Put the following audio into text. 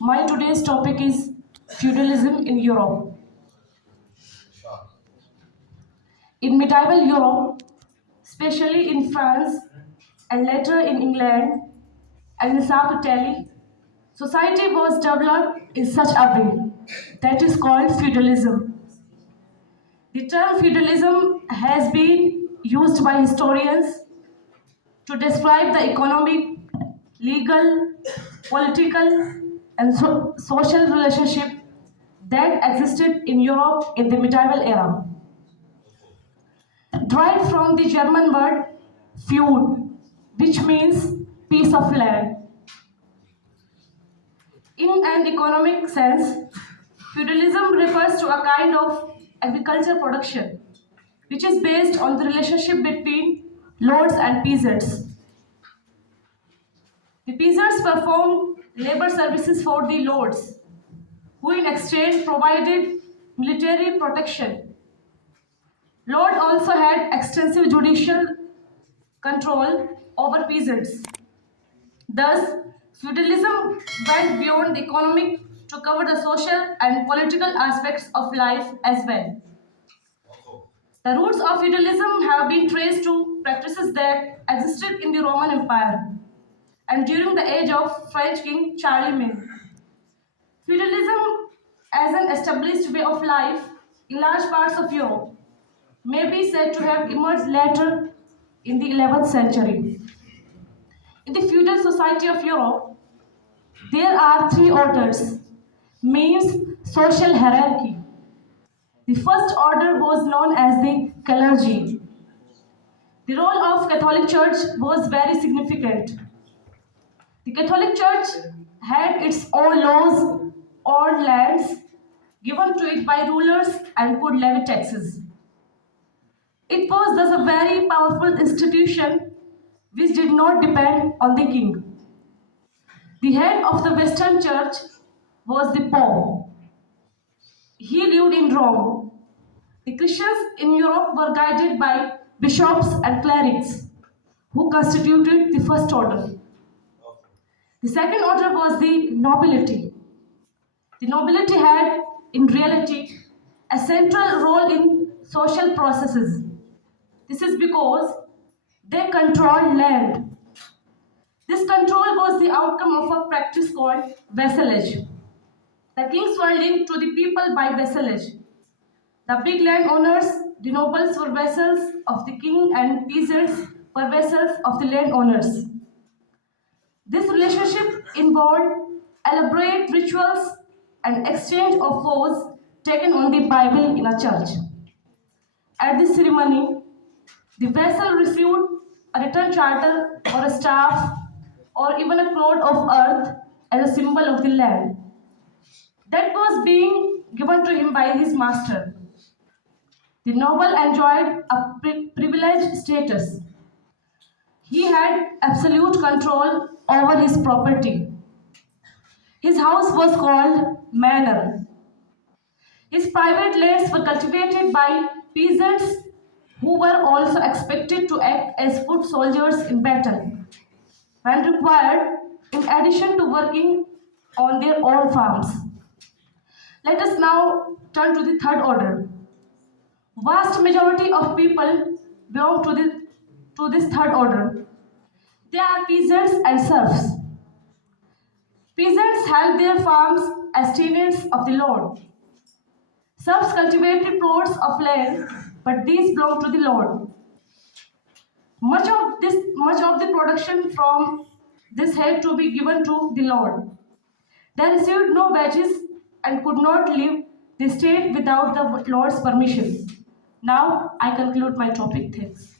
My today's topic is feudalism in Europe. In medieval Europe, especially in France and later in England and in South Italy, society was developed in such a way that is called feudalism. The term feudalism has been used by historians to describe the economic, legal, political, and social relationship that existed in Europe in the medieval era. Derived from the German word feud, which means piece of land. In an economic sense, feudalism refers to a kind of agricultural production which is based on the relationship between lords and peasants. The peasants performed labor services for the lords, who in exchange provided military protection. Lord also had extensive judicial control over peasants. Thus, feudalism went beyond the economic to cover the social and political aspects of life as well. The roots of feudalism have been traced to practices that existed in the Roman Empire and during the age of French King Charlemagne. Feudalism, as an established way of life in large parts of Europe, may be said to have emerged later in the 11th century. In the feudal society of Europe, there are three orders, means social hierarchy. The first order was known as the Clergy. The role of Catholic Church was very significant. The Catholic Church had its own laws, own lands given to it by rulers and could levy taxes. It was thus a very powerful institution which did not depend on the king. The head of the Western Church was the Pope. He lived in Rome. The Christians in Europe were guided by bishops and clerics, who constituted the first order. The second order was the nobility. The nobility had, in reality, a central role in social processes. This is because they controlled land. This control was the outcome of a practice called vassalage. The kings were linked to the people by vassalage. The big landowners, the nobles, were vassals of the king, and peasants were vassals of the landowners. This relationship involved elaborate rituals and exchange of vows taken on the Bible in a church. At this ceremony, the vassal received a written charter or a staff or even a clod of earth as a symbol of the land that was being given to him by his master. The noble enjoyed a privileged status. He had absolute control over his property. His house was called manor. His private lands were cultivated by peasants who were also expected to act as foot soldiers in battle when required, in addition to working on their own farms. Let us now turn to the third order. Vast majority of people belong to this third order. They are peasants and serfs. Peasants held their farms as tenants of the Lord. Serfs cultivated plots of land, but these belonged to the Lord. Much of the production from this had to be given to the Lord. They received no wages and could not leave the state without the Lord's permission. Now I conclude my topic. Thanks.